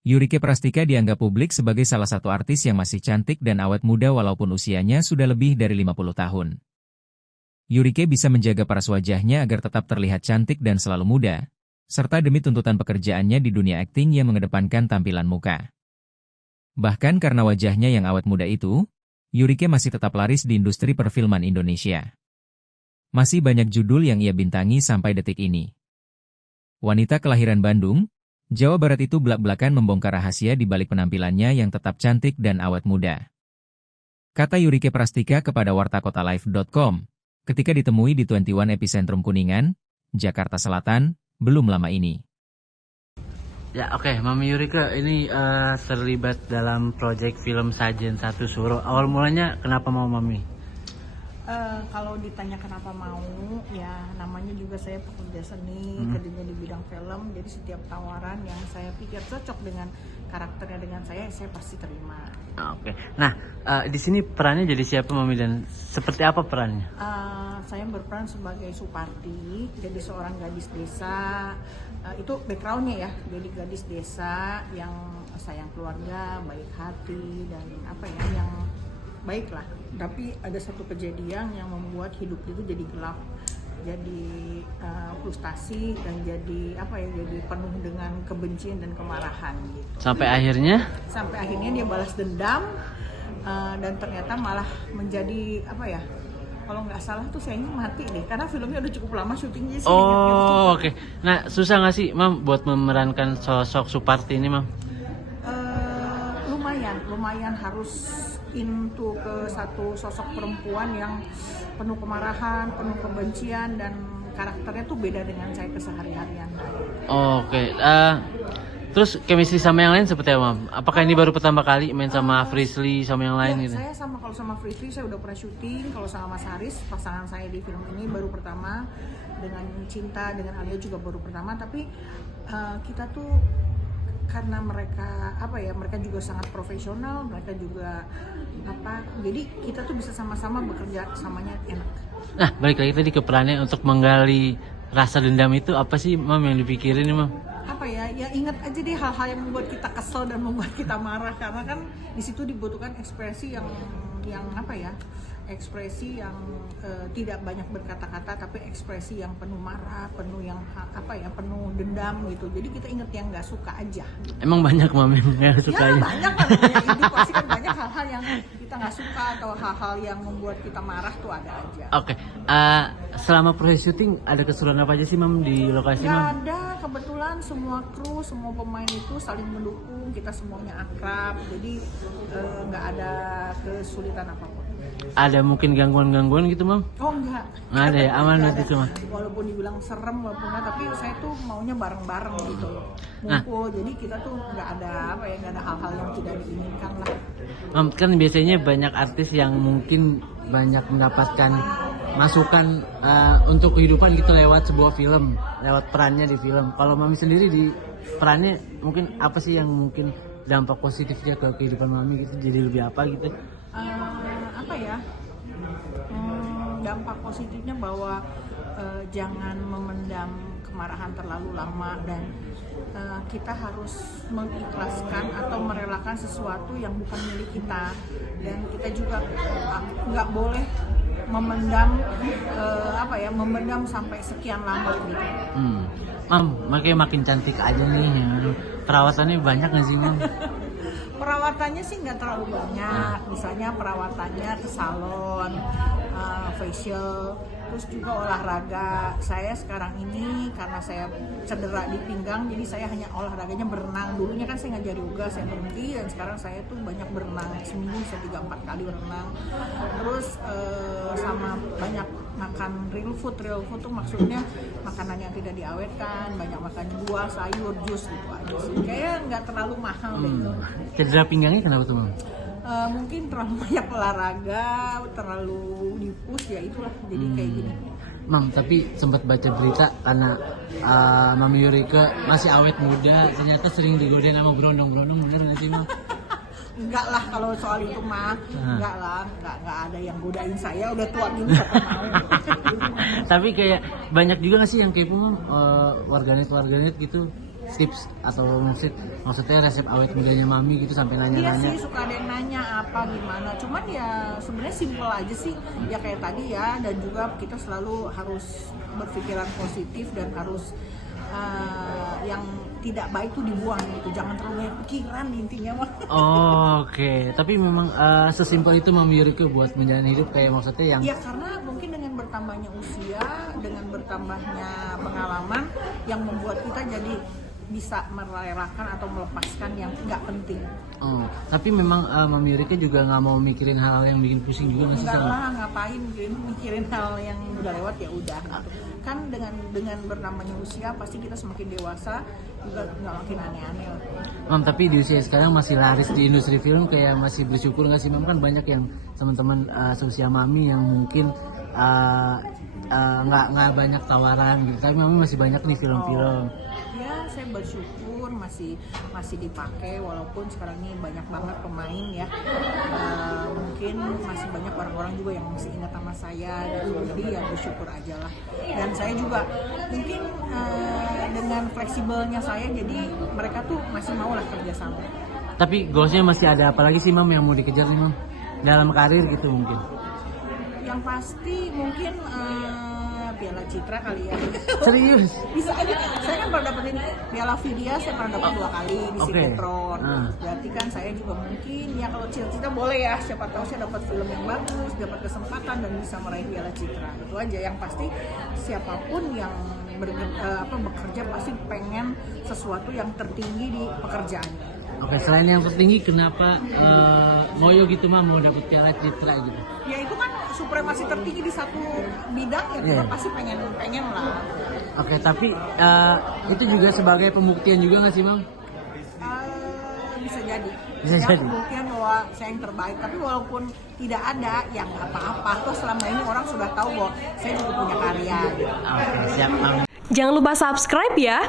Yurike Prastika dianggap publik sebagai salah satu artis yang masih cantik dan awet muda walaupun usianya sudah lebih dari 50 tahun. Yurike bisa menjaga paras wajahnya agar tetap terlihat cantik dan selalu muda, serta demi tuntutan pekerjaannya di dunia akting yang mengedepankan tampilan muka. Bahkan karena wajahnya yang awet muda itu, Yurike masih tetap laris di industri perfilman Indonesia. Masih banyak judul yang ia bintangi sampai detik ini. Wanita kelahiran Bandung, Jawa Barat itu belak-belakan membongkar rahasia di balik penampilannya yang tetap cantik dan awet muda. Kata Yurike Prastika kepada wartakotalive.com, ketika ditemui di 21 Epicentrum Kuningan, Jakarta Selatan, belum lama ini. Ya oke, Mami Yurike ini terlibat dalam proyek film Sajen Satu Suro. Awal mulanya kenapa mau Mami? Kalau ditanya kenapa mau, ya namanya juga saya pekerja seni, kerjanya di bidang film, jadi setiap tawaran yang saya pikir cocok dengan karakternya dengan saya pasti terima. Oke. Nah, di sini perannya jadi siapa Mami dan seperti apa perannya? Saya berperan sebagai Suparti, jadi seorang gadis desa. Itu backgroundnya ya, jadi gadis desa yang sayang keluarga, baik hati dan yang baiklah. Tapi ada satu kejadian yang membuat hidup itu jadi gelap, jadi frustasi dan jadi jadi penuh dengan kebencian dan kemarahan gitu. Sampai akhirnya dia balas dendam dan ternyata malah menjadi kalau nggak salah tuh sayangnya mati deh, karena filmnya udah cukup lama syutingnya sih. Oke. Nah, susah nggak sih Mam buat memerankan sosok Suparti ini Mam? Lumayan harus into ke satu sosok perempuan yang penuh kemarahan, penuh kebencian, dan karakternya tuh beda dengan saya kesehari-harian. Oke. Terus chemistry sama yang lain seperti apa, Mam? Apakah ini baru pertama kali main sama Frisly sama yang lain gitu? Saya kalau sama Frisly saya udah pernah syuting, kalau sama Mas Haris pasangan saya di film ini baru pertama, dengan Cinta, dengan Alia juga baru pertama, tapi kita tuh karena mereka mereka juga sangat profesional, mereka juga jadi kita tuh bisa sama-sama bekerja samanya enak. Nah, balik lagi tadi ke perannya untuk menggali rasa dendam itu apa sih Mam yang dipikirin nih Mam? Ya ingat aja deh hal-hal yang membuat kita kesel dan membuat kita marah, karena kan di situ dibutuhkan ekspresi yang ekspresi yang tidak banyak berkata-kata, tapi ekspresi yang penuh marah, penuh penuh dendam gitu. Jadi kita inget yang nggak suka aja. Gitu. Emang banyak Mam yang nggak suka aja? Banyak kan, hidup pasti kan banyak hal-hal yang kita nggak suka atau hal-hal yang membuat kita marah tuh ada aja. Oke. Selama proses syuting ada keseruan apa aja sih Mam di lokasi Mam? Nggak ada, kebetulan semua kru, semua pemain itu saling mendukung, kita semuanya akrab, jadi nggak ada kesulitan apapun. Ada mungkin gangguan-gangguan gitu Mam? Oh enggak. Nggak ada ya, aman berarti semua. Walaupun dibilang serem walaupun enggak, tapi saya tuh maunya bareng-bareng gitu. Ngumpul, jadi kita tuh nggak ada nggak ada hal-hal yang tidak diinginkan lah. Mam, kan biasanya banyak artis yang mungkin banyak mendapatkan masukan untuk kehidupan gitu lewat sebuah film, lewat perannya di film. Kalau Mami sendiri di perannya mungkin apa sih yang mungkin dampak positifnya ke kehidupan Mami gitu, jadi lebih apa gitu? Dampak positifnya bahwa jangan memendam kemarahan terlalu lama, dan kita harus mengikhlaskan atau merelakan sesuatu yang bukan milik kita, dan kita juga nggak boleh memendam sampai sekian lama gitu. Mam, makanya makin cantik aja nih. Perawatannya banyak nggak sih Mam? Perawatannya sih nggak terlalu banyak, misalnya perawatannya ke salon, facial, terus juga olahraga. Saya sekarang ini karena saya cedera di pinggang, jadi saya hanya olahraganya berenang. Dulunya kan saya ngajar yoga, saya berhenti, dan sekarang saya tuh banyak berenang, seminggu saya 3-4 kali berenang. Terus sama banyak makan real food tuh maksudnya makanan yang tidak diawetkan, banyak makan buah, sayur, jus gitu aja sih. Kayaknya nggak terlalu mahal gitu. Cedera pinggangnya kenapa tuh Mam? Mungkin terlalu banyak olahraga, terlalu dipus, ya itulah jadi kayak gini. Mam, tapi sempat baca berita karena Mami Yurike masih awet muda, ternyata sering digodain sama berondong-berondong, bener nggak sih Mam? Enggak lah, kalau soal itu mah enggak lah, enggak ada yang godain saya, udah tua gini siapa mau. Tapi kayak banyak juga nggak sih yang kepo Mam, warganet gitu? tips atau maksudnya resep awet mudanya Mami gitu sampai Iya nanya-nanya. sih, suka ada yang nanya apa gimana. Cuman ya sebenarnya simpel aja sih. Ya kayak tadi ya, dan juga kita selalu harus berpikiran positif dan harus yang tidak baik itu dibuang gitu. Jangan terlalu banyak pikiran intinya mah. Oh, oke. Tapi memang sesimpel itu Mami Yurike buat menjalani hidup kayak maksudnya yang Ya karena mungkin dengan bertambahnya usia, dengan bertambahnya pengalaman yang membuat kita jadi bisa merelakan atau melepaskan yang nggak penting. Oh, tapi memang Mami Yurike juga nggak mau mikirin hal-hal yang bikin pusing juga nggak sih Enggak sama? lah, ngapain mikirin hal yang udah lewat, ya udah gitu. Kan dengan bertambahnya usia pasti kita semakin dewasa juga nggak makin aneh-aneh lah. Mam, tapi di usia sekarang masih laris di industri film, kayak masih bersyukur nggak sih Mam? Kan banyak yang teman-teman seusia Mami yang mungkin nggak banyak tawaran gitu, tapi Mami masih banyak nih film-film. Ya saya bersyukur masih dipakai walaupun sekarang ini banyak banget pemain ya. Mungkin masih banyak orang-orang juga yang masih ingat sama saya gitu. Jadi ya bersyukur aja lah. Dan saya juga mungkin dengan fleksibelnya saya jadi mereka tuh masih mau lah kerja sama. Tapi goalsnya masih ada apa lagi sih Mam yang mau dikejar nih Mam dalam karir gitu mungkin? Yang pasti mungkin Piala Citra kali ya. Serius? Bisa aja. Saya kan pernah dapetin Piala Vidya, saya pernah dapat 2 kali di Oke. sinetron. Berarti kan saya juga mungkin ya kalau cita-cita boleh ya. Siapa tahu saya dapat film yang bagus, dapat kesempatan dan bisa meraih Piala Citra. Itu aja yang pasti. Siapapun yang bekerja pasti pengen sesuatu yang tertinggi di pekerjaannya. Oke, selain yang tertinggi, kenapa ngoyo gitu Mam mau dapet Piala Citra gitu? Ya itu kan supremasi tertinggi di satu bidang ya kita Iya. pasti pengen lah. Oke, tapi itu juga sebagai pembuktian juga nggak sih Mam? Bisa jadi. Bisa Ya, jadi. Pembuktian bahwa saya yang terbaik. Tapi walaupun tidak ada, ya nggak apa-apa. Toh selama ini orang sudah tahu bahwa saya juga punya karya. Oke, siap Mam. Jangan lupa subscribe ya.